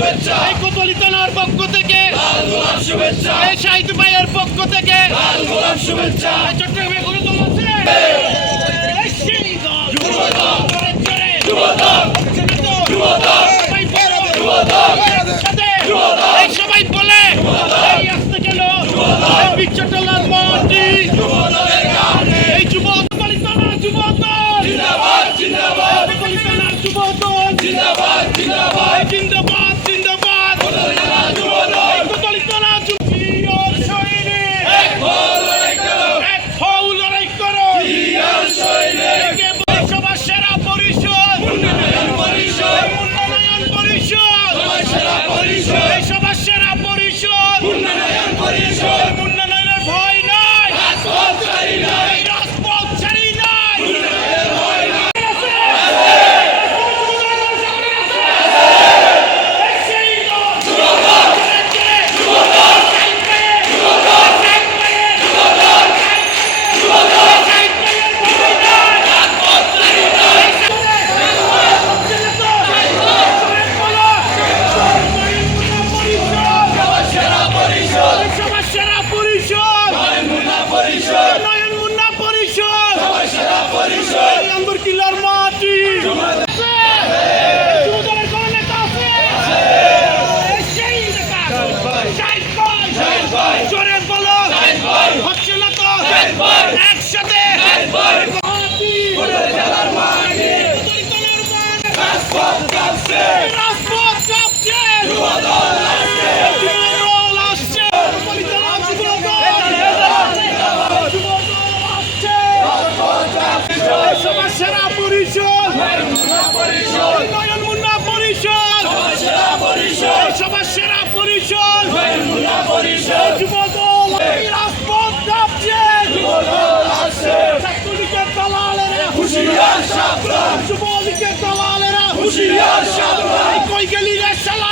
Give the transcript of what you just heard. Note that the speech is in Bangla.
এই কোতোয়ালি থানার পক্ষ থেকে এই শাহিদ ভাইয়ের পক্ষ থেকে চট্টগ্রামে কোনো দল আছে? এই সেই দল। সবাই বলো, সাথে এই সবাই বলে এই আসতে গেল এই বিচ্ছটালার মাটি এই কোতোয়ালি থানার যুব দল কোতোয়ালি থানার যুব দল জিন্দাবাদ জিন্দাবাদ কোতোয়ালি থানার যুব সৈনিক এক হও লড়াই করো সবার সেরা পরিষদ উন্নয়ন পরিষদ এই সবার সেরা পরিষদ উন্নয়নের ভয় নাই এই রাজপথ ছাড়ি নাই সবার সেরা পরিষদ নয়ন মুন্না পরিষদ আন্দর কিলার মাটি যুবদলের কোন নেতা আছে? সেই নেতা শাহিদ ভাই জোরে বলো হচ্ছে না তো একসাথে মাটি কোতোয়ালি থানার মাটি রাজপথ কাঁপছে সবার সেরা পরিষদ নয়ন মুন্না পরিষদ সবার সেরা পরিষদ যুবদল রাজপথ কাঁপছে ছাত্রলীগের দালালেরা হুঁশিয়ার সাবধান যুবলীগের দালালেরা হুঁশিয়ার সাবধান কই গেলি রে শালা